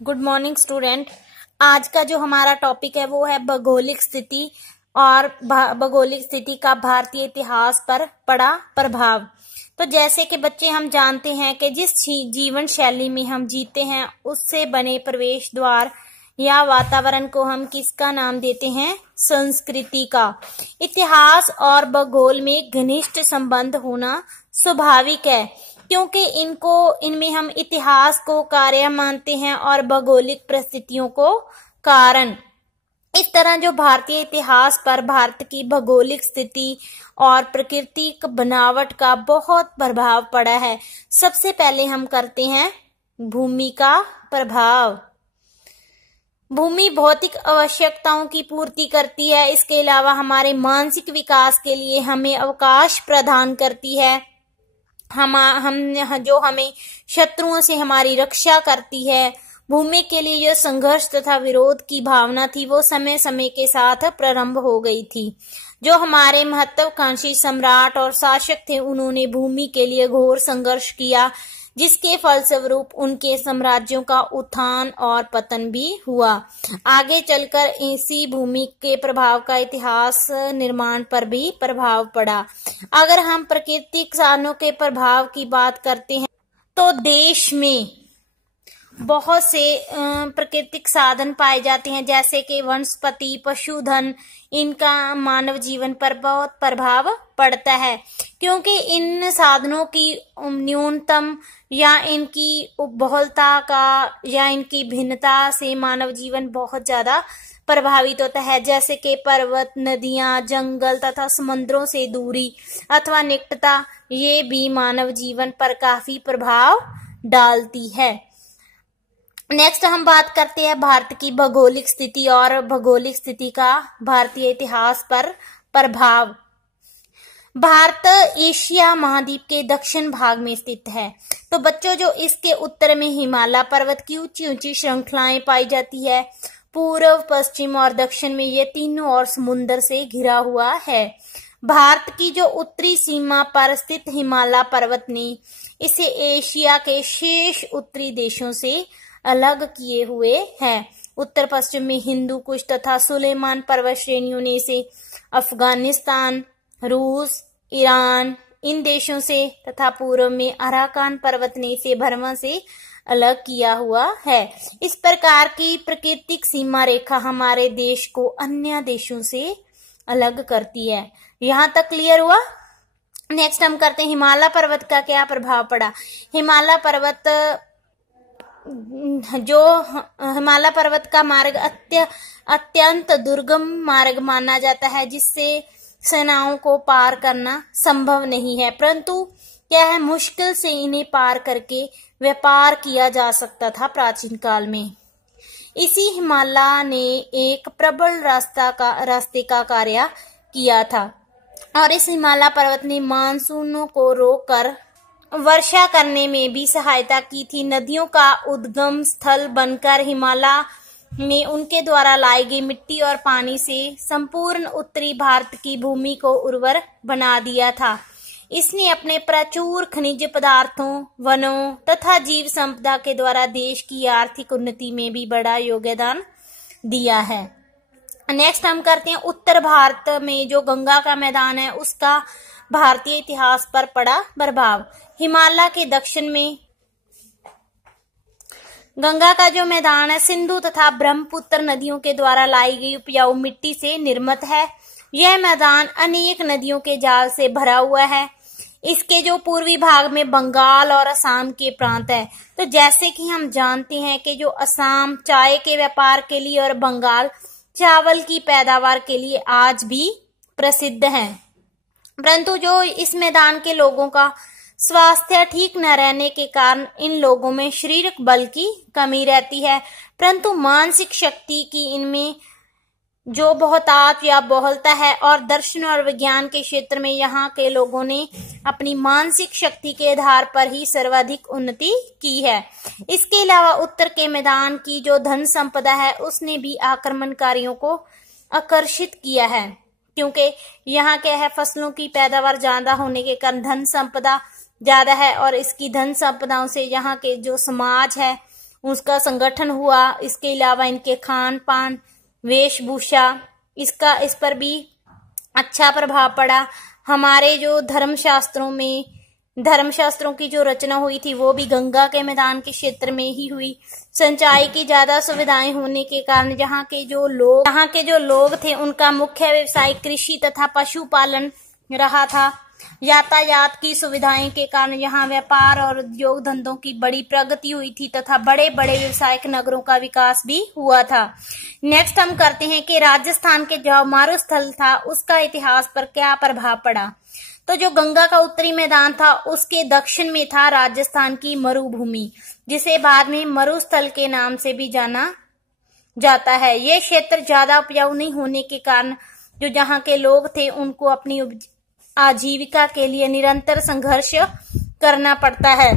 Good morning student. आज का जो हमारा टॉपिक है वो है भौगोलिक स्थिति और भौगोलिक स्थिति का भारतीय इतिहास पर पड़ा प्रभाव। तो जैसे कि बच्चे हम जानते हैं कि जिस जीवन शैली में हम जीते हैं उससे बने प्रवेश द्वार या वातावरण को हम किसका नाम देते हैं? संस्कृति का। इतिहास और भूगोल में घनिष्ठ संबंध होना स्वाभाविक है क्योंकि इनमें हम इतिहास को कार्य मानते हैं और भौगोलिक परिस्थितियों को कारण। इस तरह जो भारतीय इतिहास पर भारत की भौगोलिक स्थिति और प्राकृतिक बनावट का बहुत प्रभाव पड़ा है। सबसे पहले हम करते हैं भूमि का प्रभाव। भूमि भौतिक आवश्यकताओं की पूर्ति करती है, इसके अलावा हमारे मानसिक विकास के लिए हमें अवकाश प्रदान करती है। हमें शत्रुओं से हमारी रक्षा करती है। भूमि के लिए जो संघर्ष तथा विरोध की भावना थी वो समय समय के साथ प्रारंभ हो गई थी। जो हमारे महत्वाकांक्षी सम्राट और शासक थे उन्होंने भूमि के लिए घोर संघर्ष किया, जिसके फलस्वरूप उनके साम्राज्यों का उत्थान और पतन भी हुआ। आगे चलकर इसी भूमि के प्रभाव का इतिहास निर्माण पर भी प्रभाव पड़ा। अगर हम प्राकृतिक साधनों के प्रभाव की बात करते हैं तो देश में बहुत से प्राकृतिक साधन पाए जाते हैं, जैसे कि वनस्पति, पशुधन। इनका मानव जीवन पर बहुत प्रभाव पड़ता है क्योंकि इन साधनों की न्यूनतम या इनकी बहुलता का या इनकी भिन्नता से मानव जीवन बहुत ज्यादा प्रभावित होता है, जैसे कि पर्वत, नदियां, जंगल तथा समुद्रों से दूरी अथवा निकटता, ये भी मानव जीवन पर काफी प्रभाव डालती है। नेक्स्ट हम बात करते हैं भारत की भौगोलिक स्थिति और भौगोलिक स्थिति का भारतीय इतिहास पर प्रभाव। भारत एशिया महाद्वीप के दक्षिण भाग में स्थित है। तो बच्चों, जो इसके उत्तर में हिमालय पर्वत की ऊंची ऊंची श्रृंखलाएं पाई जाती है, पूर्व, पश्चिम और दक्षिण में ये तीनों ओर समुद्र से घिरा हुआ है। भारत की जो उत्तरी सीमा पर स्थित हिमालय पर्वत ने इसे एशिया के शेष उत्तरी देशों से अलग किए हुए हैं। उत्तर पश्चिम में हिंदू कुश तथा सुलेमान पर्वत श्रेणियों ने इसे अफगानिस्तान, रूस, ईरान, इन देशों से तथा पूर्व में अराकान पर्वत ने इसे बर्मा से अलग किया हुआ है। इस प्रकार की प्राकृतिक सीमा रेखा हमारे देश को अन्य देशों से अलग करती है। यहाँ तक क्लियर हुआ? नेक्स्ट हम करते हैं हिमालय पर्वत का क्या प्रभाव पड़ा। हिमालय पर्वत का मार्ग अत्यंत दुर्गम मार्ग माना जाता है, जिससे सेनाओं को पार करना संभव नहीं है, परंतु क्या है, मुश्किल से इन्हें पार करके व्यापार किया जा सकता था प्राचीन काल में। इसी हिमालय ने एक प्रबल रास्ते का कार्य किया था और इस हिमालय पर्वत ने मानसूनों को रोककर वर्षा करने में भी सहायता की थी। नदियों का उद्गम स्थल बनकर हिमालय ने उनके द्वारा लाई गई मिट्टी और पानी से संपूर्ण उत्तरी भारत की भूमि को उर्वर बना दिया था। इसने अपने प्रचुर खनिज पदार्थों, वनों तथा जीव संपदा के द्वारा देश की आर्थिक उन्नति में भी बड़ा योगदान दिया है। नेक्स्ट हम करते हैं उत्तर भारत में जो गंगा का मैदान है उसका भारतीय इतिहास पर पड़ा प्रभाव। हिमालय के दक्षिण में गंगा का जो मैदान है सिंधु तथा ब्रह्मपुत्र नदियों के द्वारा लाई गई उपजाऊ मिट्टी से निर्मित है। यह मैदान अनेक नदियों के जाल से भरा हुआ है। इसके जो पूर्वी भाग में बंगाल और असम के प्रांत है। तो जैसे कि हम जानते हैं कि जो असम चाय के व्यापार के लिए और बंगाल चावल की पैदावार के लिए आज भी प्रसिद्ध है, परंतु जो इस मैदान के लोगों का स्वास्थ्य ठीक न रहने के कारण इन लोगों में शारीरिक बल की कमी रहती है, परंतु मानसिक शक्ति की इनमें जो बहुतायत या बहुलता है और दर्शन और विज्ञान के क्षेत्र में यहाँ के लोगों ने अपनी मानसिक शक्ति के आधार पर ही सर्वाधिक उन्नति की है। इसके अलावा उत्तर के मैदान की जो धन संपदा है उसने भी आक्रमणकारियों को आकर्षित किया है, क्योंकि यहाँ क्या है, फसलों की पैदावार ज्यादा होने के कारण धन संपदा ज्यादा है और इसकी धन संपदाओं से यहाँ के जो समाज है उसका संगठन हुआ। इसके अलावा इनके खान पान, वेशभूषा, इस पर भी अच्छा प्रभाव पड़ा। हमारे जो धर्मशास्त्रों की जो रचना हुई थी वो भी गंगा के मैदान के क्षेत्र में ही हुई। सिंचाई की ज्यादा सुविधाएं होने के कारण यहाँ के जो लोग थे उनका मुख्य व्यवसाय कृषि तथा पशुपालन रहा था। यातायात की सुविधाएं के कारण यहाँ व्यापार और उद्योग धंधों की बड़ी प्रगति हुई थी तथा बड़े बड़े व्यावसायिक नगरों का विकास भी हुआ था। नेक्स्ट हम करते हैं कि राजस्थान के जो मारुस्थल था उसका इतिहास पर क्या प्रभाव पड़ा। तो जो गंगा का उत्तरी मैदान था उसके दक्षिण में था राजस्थान की मरुभूमि, जिसे बाद में मरुस्थल के नाम से भी जाना जाता है। ये क्षेत्र ज्यादा उपजाऊ नहीं होने के कारण जो यहाँ के लोग थे उनको अपनी आजीविका के लिए निरंतर संघर्ष करना पड़ता है।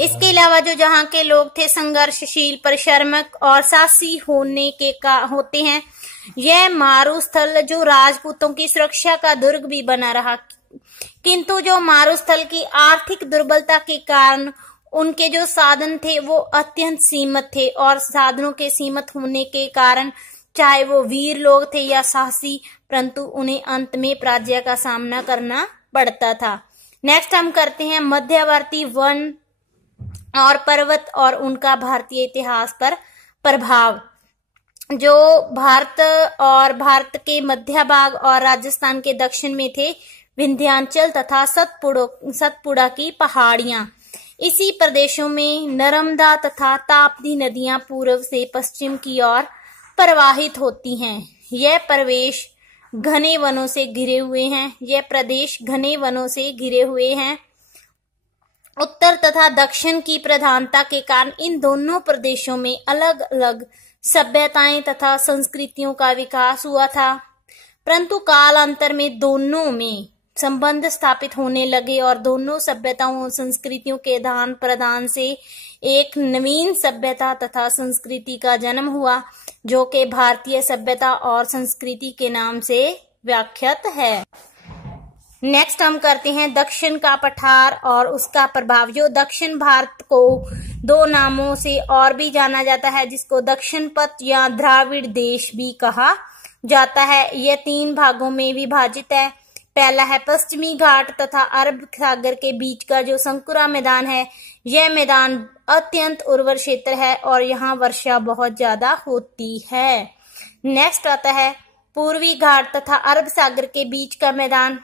इसके अलावा जो जहाँ के लोग थे संघर्षशील, परिश्रमक और साहसी होते हैं। यह मारुस्थल जो राजपूतों की सुरक्षा का दुर्ग भी बना रहा, किंतु जो मारुस्थल की आर्थिक दुर्बलता के कारण उनके जो साधन थे वो अत्यंत सीमित थे, और साधनों के सीमित होने के कारण चाहे वो वीर लोग थे या साहसी, परंतु उन्हें अंत में पराजय का सामना करना पड़ता था। नेक्स्ट हम करते हैं मध्यवर्ती वन और पर्वत और उनका भारतीय इतिहास पर प्रभाव। जो भारत के मध्य भाग और राजस्थान के दक्षिण में थे विंध्याचल तथा सतपुड़ा की पहाड़ियां। इसी प्रदेशों में नर्मदा तथा ताप्ती नदियां पूर्व से पश्चिम की ओर प्रवाहित होती हैं। यह प्रदेश घने वनों से घिरे हुए हैं। उत्तर तथा दक्षिण की प्रधानता के कारण इन दोनों प्रदेशों में अलग अलग सभ्यताएं तथा संस्कृतियों का विकास हुआ था, परंतु कालांतर में दोनों में संबंध स्थापित होने लगे और दोनों सभ्यताओं और संस्कृतियों के आदान प्रदान से एक नवीन सभ्यता तथा संस्कृति का जन्म हुआ, जो कि भारतीय सभ्यता और संस्कृति के नाम से व्याख्यात है। नेक्स्ट हम करते हैं दक्षिण का पठार और उसका प्रभाव। जो दक्षिण भारत को दो नामों से और भी जाना जाता है, जिसको दक्षिण पथ या द्राविड़ देश भी कहा जाता है। यह 3 भागों में विभाजित है। पहला है पश्चिमी घाट तथा अरब सागर के बीच का जो संकुरा मैदान है। यह मैदान अत्यंत उर्वर क्षेत्र है और यहाँ वर्षा बहुत ज्यादा होती है। नेक्स्ट आता है पूर्वी घाट तथा अरब सागर के बीच का मैदान।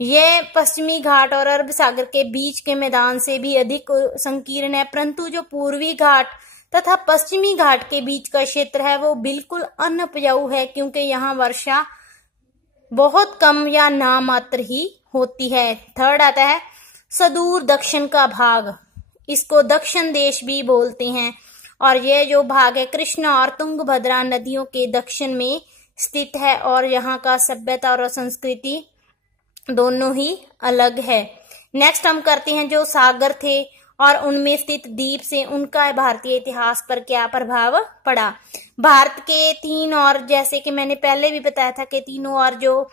यह पश्चिमी घाट और अरब सागर के बीच के मैदान से भी अधिक संकीर्ण है, परंतु जो पूर्वी घाट तथा पश्चिमी घाट के बीच का क्षेत्र है वो बिल्कुल अनउपजाऊ है, क्योंकि यहाँ वर्षा बहुत कम या नामात्र ही होती है। थर्ड आता है सुदूर दक्षिण का भाग। इसको दक्षिण देश भी बोलते हैं, और यह जो भाग है कृष्णा और तुंगभद्रा नदियों के दक्षिण में स्थित है, और यहाँ का सभ्यता और संस्कृति दोनों ही अलग है। नेक्स्ट हम करते हैं जो सागर थे और उनमें स्थित द्वीप से उनका भारतीय इतिहास पर क्या प्रभाव पड़ा। भारत के 3 और, जैसे कि मैंने पहले भी बताया था कि तीनों और जो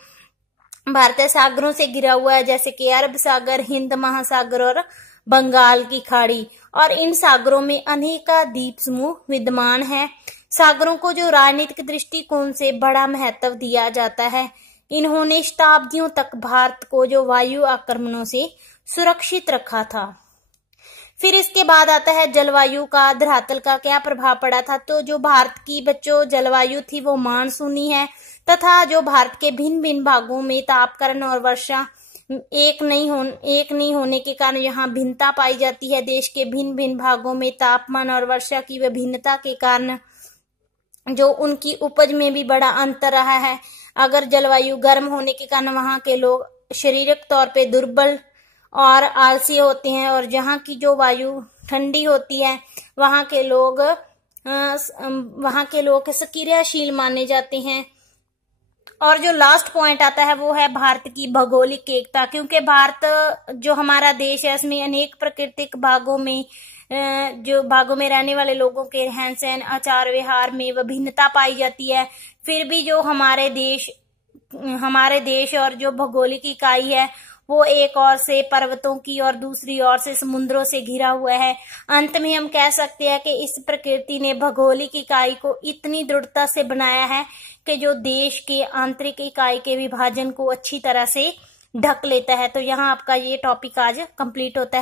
भारतीय सागरों से घिरा हुआ है, जैसे कि अरब सागर, हिंद महासागर और बंगाल की खाड़ी, और इन सागरों में अनेका द्वीप समूह विद्यमान है। सागरों को जो राजनीतिक दृष्टिकोण से बड़ा महत्व दिया जाता है। इन्होंने शताब्दियों तक भारत को जो वायु आक्रमणों से सुरक्षित रखा था। फिर इसके बाद आता है जलवायु का, धरातल का क्या प्रभाव पड़ा था। तो जो भारत की बच्चों जलवायु थी वो मानसूनी है, तथा जो भारत के भिन्न भिन्न भागों में तापक्रम और वर्षा एक नहीं होने के कारण यहाँ भिन्नता पाई जाती है। देश के भिन्न भिन्न भागों में तापमान और वर्षा की विभिन्नता के कारण जो उनकी उपज में भी बड़ा अंतर रहा है। अगर जलवायु गर्म होने के कारण वहाँ के लोग शारीरिक तौर पे दुर्बल और आलसी होते हैं, और जहाँ की जो वायु ठंडी होती है वहाँ के लोग सक्रियशील माने जाते हैं। और जो लास्ट पॉइंट आता है वो है भारत की भौगोलिक एकता, क्योंकि भारत जो हमारा देश है उसमें अनेक प्राकृतिक भागों में रहने वाले लोगों के रहन सहन, आचार व्यवहार में विभिन्नता पाई जाती है। फिर भी जो हमारे देश और जो भौगोलिक इकाई है वो एक ओर से पर्वतों की और दूसरी ओर से समुद्रों से घिरा हुआ है। अंत में हम कह सकते हैं कि इस प्रकृति ने भौगोलिक इकाई को इतनी दृढ़ता से बनाया है कि जो देश के आंतरिक इकाई के विभाजन को अच्छी तरह से ढक लेता है। तो यहाँ आपका ये टॉपिक आज कंप्लीट होता है।